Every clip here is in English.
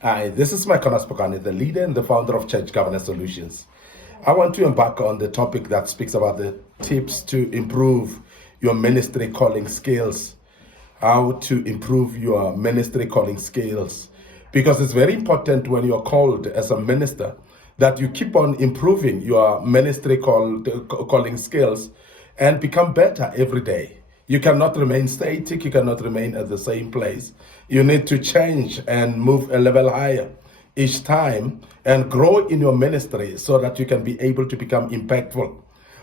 Hi, this is Mike Spokane, the leader and the founder of Church Governance Solutions. I want to embark on the topic that speaks about the tips to improve your ministry calling skills. How to improve your ministry calling skills. Because it's very important when you're called as a minister that you keep on improving your ministry calling skills and become better every day. You cannot remain static. You cannot remain at the same place. You need to change and move a level higher each time and grow in your ministry so that you can be able to become impactful.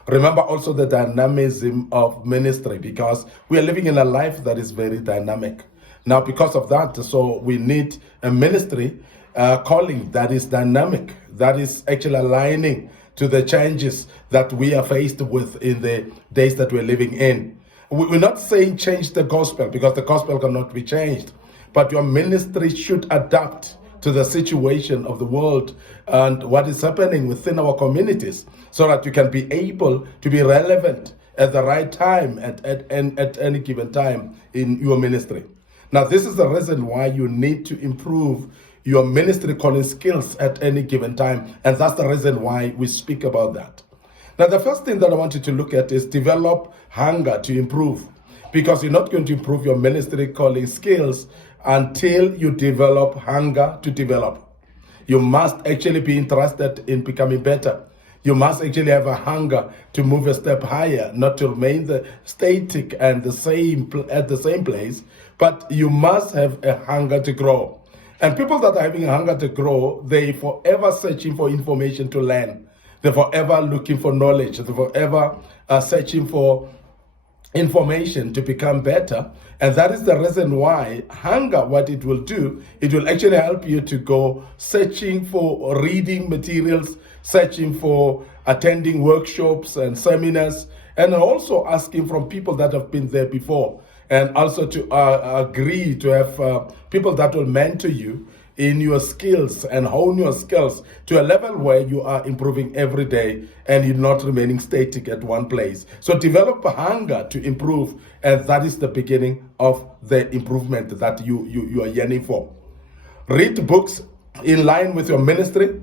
Remember also the dynamism of ministry, because we are living in a life that is very dynamic. Now, because of that, so we need a ministry calling that is dynamic, that is actually aligning to the changes that we are faced with in the days that we're living in. We're not saying change the gospel, because the gospel cannot be changed, but your ministry should adapt to the situation of the world and what is happening within our communities, so that you can be able to be relevant at the right time at any given time in your ministry. Now, this is the reason why you need to improve your ministry calling skills at any given time, and that's the reason why we speak about that. Now, the first thing that I want you to look at is develop hunger to improve, because you're not going to improve your ministry calling skills until you develop hunger to develop. You must actually be interested in becoming better. You must actually have a hunger to move a step higher, not to remain static and at the same place, but you must have a hunger to grow. And people that are having a hunger to grow, they forever searching for information to learn. They're forever looking for knowledge. They're forever searching for information to become better. And that is the reason why hunger, what it will do, it will actually help you to go searching for reading materials, searching for attending workshops and seminars, and also asking from people that have been there before. And also to agree to have people that will mentor you in your skills and hone your skills to a level where you are improving every day and you're not remaining static at one place. So develop a hunger to improve, and that is the beginning of the improvement that you are yearning for. Read books in line with your ministry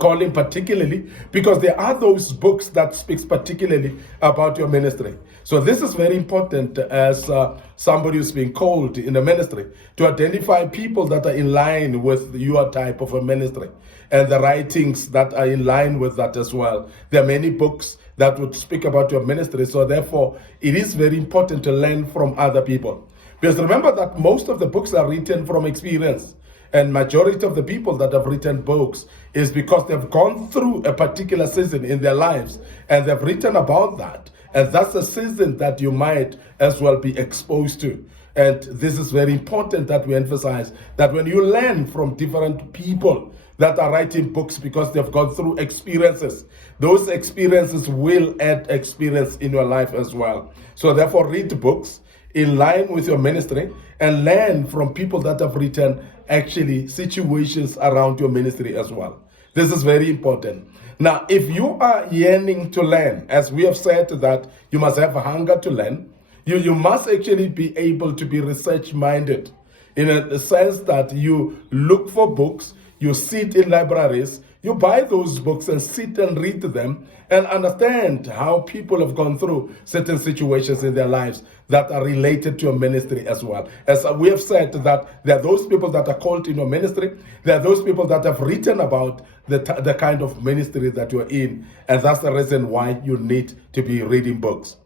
calling, particularly because there are those books that speaks particularly about your ministry. So this is very important as somebody who's being called in a ministry, to identify people that are in line with your type of a ministry and the writings that are in line with that as well. There are many books that would speak about your ministry, so therefore it is very important to learn from other people, because remember that most of the books are written from experience. And majority of the people that have written books is because they've gone through a particular season in their lives and they've written about that. And that's a season that you might as well be exposed to. And this is very important that we emphasize that when you learn from different people that are writing books because they've gone through experiences, those experiences will add experience in your life as well. So therefore, read books in line with your ministry and learn from people that have written actually situations around your ministry as well. This is very important. Now, if you are yearning to learn, as we have said that you must have a hunger to learn, you must actually be able to be research minded, in a sense that you look for books, you sit in libraries, you buy those books and sit and read them and understand how people have gone through certain situations in their lives that are related to your ministry as well. As we have said, that there are those people that are called in your ministry, there are those people that have written about the kind of ministry that you're in, and that's the reason why you need to be reading books.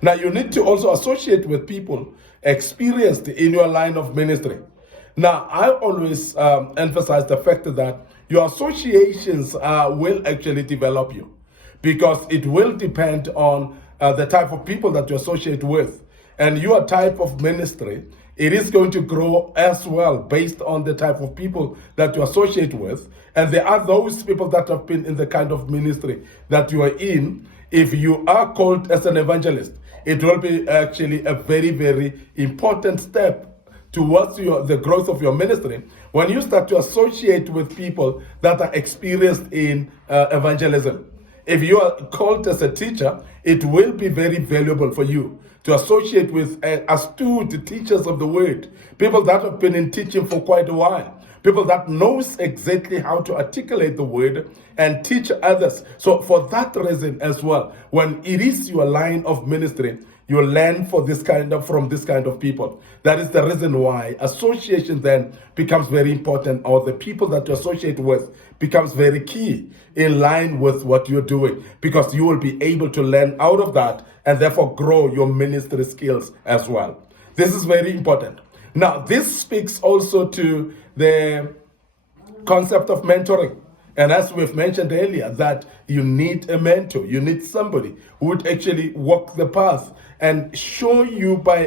Now, you need to also associate with people experienced in your line of ministry. Now, I always emphasize the fact that your associations will actually develop you, because it will depend on the type of people that you associate with. And your type of ministry, it is going to grow as well based on the type of people that you associate with. And there are those people that have been in the kind of ministry that you are in. If you are called as an evangelist, it will be actually a very, very important step towards the growth of your ministry when you start to associate with people that are experienced in evangelism. If you are called as a teacher, it will be very valuable for you to associate with astute teachers of the word, people that have been in teaching for quite a while, people that knows exactly how to articulate the word and teach others. So for that reason as well, when it is your line of ministry, you learn from this kind of people. That is the reason why association then becomes very important, or the people that you associate with becomes very key in line with what you're doing, because you will be able to learn out of that and therefore grow your ministry skills as well. This is very important. Now, this speaks also to the concept of mentoring. And as we've mentioned earlier, that you need a mentor, you need somebody who would actually walk the path and show you by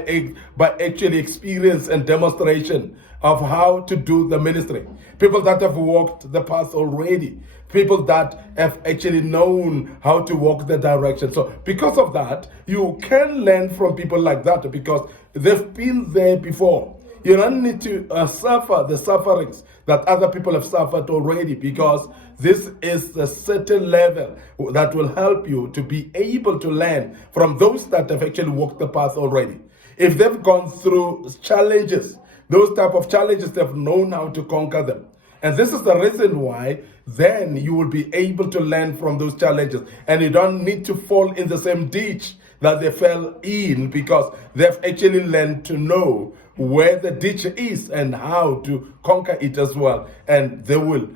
actually experience and demonstration of how to do the ministry. People that have walked the path already, people that have actually known how to walk the direction. So because of that, you can learn from people like that because they've been there before. You don't need to suffer the sufferings that other people have suffered already, because this is a certain level that will help you to be able to learn from those that have actually walked the path already. If they've gone through challenges, those type of challenges, they've known how to conquer them. And this is the reason why then you will be able to learn from those challenges, and you don't need to fall in the same ditch that they fell in, because they've actually learned to know where the ditch is and how to conquer it as well. And they will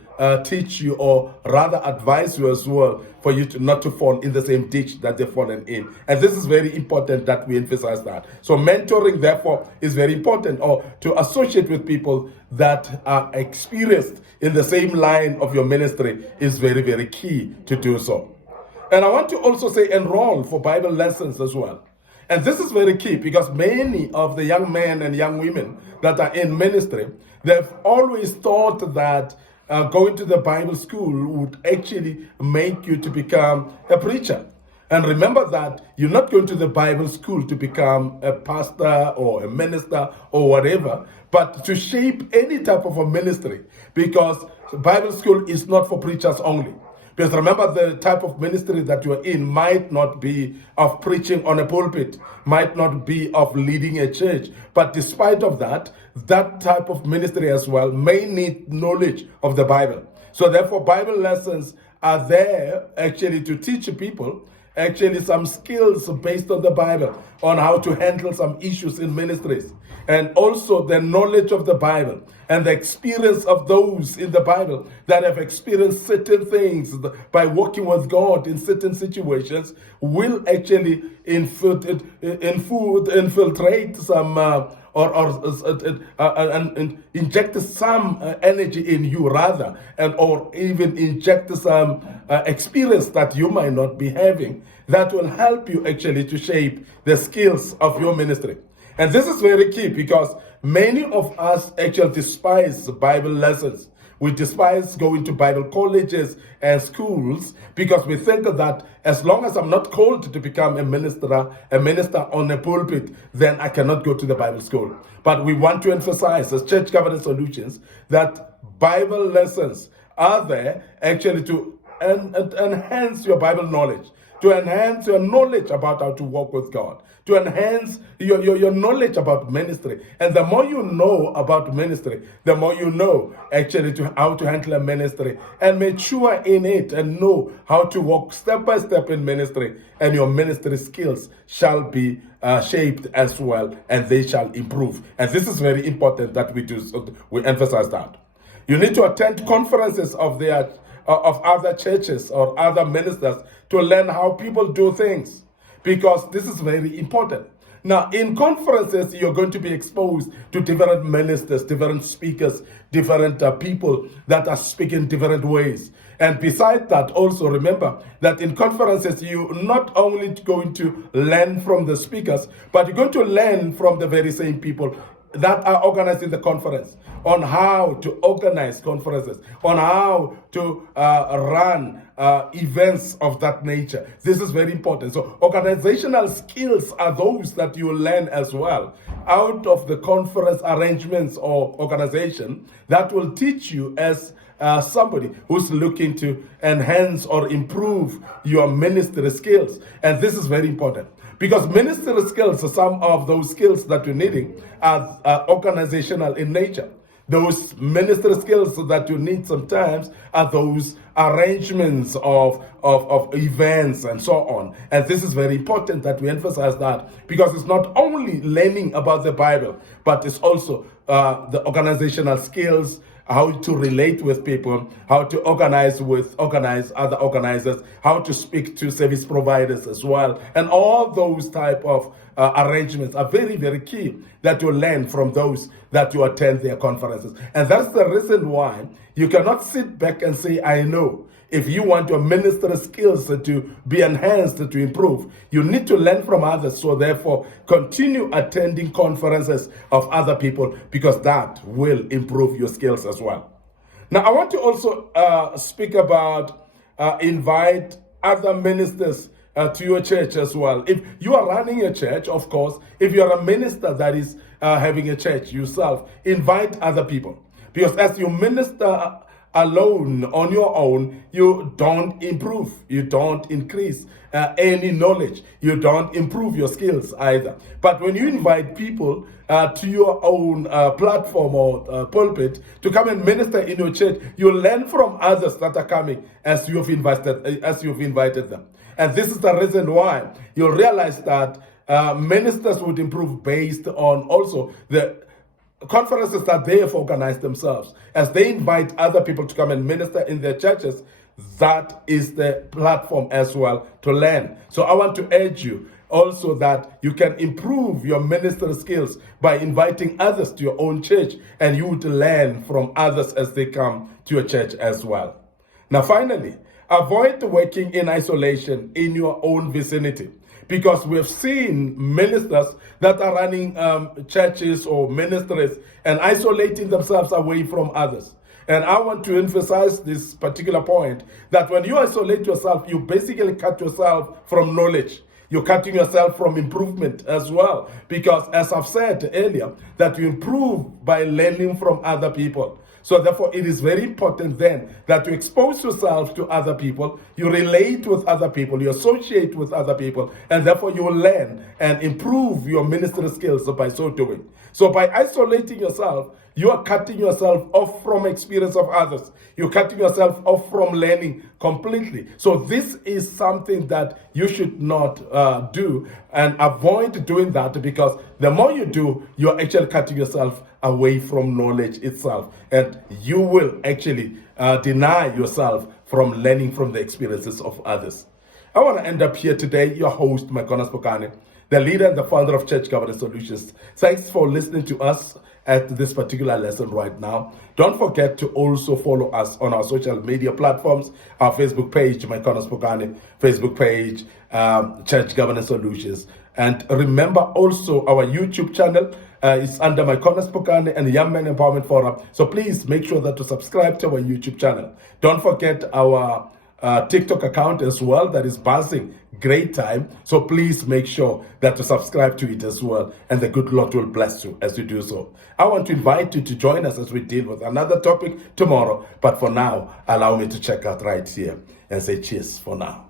teach you, or rather advise you as well, for you to not to fall in the same ditch that they've fallen in. And this is very important that we emphasize that. So mentoring, therefore, is very important, or to associate with people that are experienced in the same line of your ministry is very, very key to do so. And I want to also say enroll for Bible lessons as well. And this is very key, because many of the young men and young women that are in ministry, they've always thought that going to the Bible school would actually make you to become a preacher. And remember that you're not going to the Bible school to become a pastor or a minister or whatever, but to shape any type of a ministry, because Bible school is not for preachers only. Because remember, the type of ministry that you are in might not be of preaching on a pulpit, might not be of leading a church. But despite of that, that type of ministry as well may need knowledge of the Bible. So therefore, Bible lessons are there actually to teach people actually some skills based on the Bible, on how to handle some issues in ministries, and also the knowledge of the Bible and the experience of those in the Bible that have experienced certain things by working with God in certain situations will actually infiltrate some and inject some energy in you, rather, and or even inject some experience that you might not be having, that will help you actually to shape the skills of your ministry. And this is very key, because many of us actually despise Bible lessons. We despise going to Bible colleges and schools, because we think that as long as I'm not called to become a minister on a pulpit, then I cannot go to the Bible school. But we want to emphasize as Church Governance Solutions that Bible lessons are there actually to enhance your Bible knowledge, to enhance your knowledge about how to walk with God, to enhance your knowledge about ministry. And the more you know about ministry, the more you know actually how to handle a ministry and mature in it, and know how to walk step by step in ministry, and your ministry skills shall be shaped as well, and they shall improve. And this is very important that we do. So we emphasize that. You need to attend conferences of other churches or other ministers to learn how people do things, because this is very important. Now, in conferences, you're going to be exposed to different ministers, different speakers, different people that are speaking different ways. And besides that, also remember that in conferences, you're not only going to learn from the speakers, but you're going to learn from the very same people that are organizing the conference, on how to organize conferences, on how to run events of that nature. This is very important. So organizational skills are those that you learn as well out of the conference arrangements or organization, that will teach you as somebody who's looking to enhance or improve your ministry skills. And this is very important, because ministry skills, some of those skills that you're needing are organizational in nature. Those ministry skills that you need sometimes are those arrangements of events and so on. And this is very important that we emphasize that, because it's not only learning about the Bible, but it's also the organizational skills, how to relate with people, how to organize other organizers, how to speak to service providers as well. And all those type of arrangements are very, very key that you learn from those that you attend their conferences. And that's the reason why you cannot sit back and say, I know. If you want your ministry skills to be enhanced, to improve, you need to learn from others. So therefore, continue attending conferences of other people, because that will improve your skills as well. Now, I want to also speak about invite other ministers to your church as well. If you are running a church, of course, if you are a minister that is having a church yourself, invite other people. Because as you minister alone, on your own, you don't improve, you don't increase any knowledge, you don't improve your skills either. But when you invite people to your own platform or pulpit to come and minister in your church, you learn from others that are coming as you've invited them. And this is the reason why you'll realize that ministers would improve based on also the conferences that they have organized themselves. As they invite other people to come and minister in their churches, that is the platform as well to learn. So I want to urge you also that you can improve your ministry skills by inviting others to your own church, and you would learn from others as they come to your church as well. Now, finally, avoid working in isolation in your own vicinity, because we've seen ministers that are running churches or ministries and isolating themselves away from others. And I want to emphasize this particular point, that when you isolate yourself, you basically cut yourself from knowledge. You're cutting yourself from improvement as well. Because as I've said earlier, that you improve by learning from other people. So therefore, it is very important then that you expose yourself to other people, you relate with other people, you associate with other people, and therefore you will learn and improve your ministry skills by so doing. So by isolating yourself, you are cutting yourself off from experience of others. You're cutting yourself off from learning completely. So this is something that you should not do, and avoid doing that, because the more you do, you're actually cutting yourself away from knowledge itself, and you will actually deny yourself from learning from the experiences of others. I want to end up here today, your host, Makona Spokane, the leader and the founder of Church Governance Solutions. Thanks for listening to us at this particular lesson right now. Don't forget to also follow us on our social media platforms, our Facebook page, Makona Spokane, Facebook page, Church Governance Solutions. And remember also our YouTube channel is under Makona Spokane and Young Men Empowerment Forum. So please make sure that to subscribe to our YouTube channel. Don't forget our TikTok account as well, that is buzzing great time. So please make sure that to subscribe to it as well, and the good Lord will bless you as you do so. I want to invite you to join us as we deal with another topic tomorrow. But for now, allow me to check out right here and say cheers for now.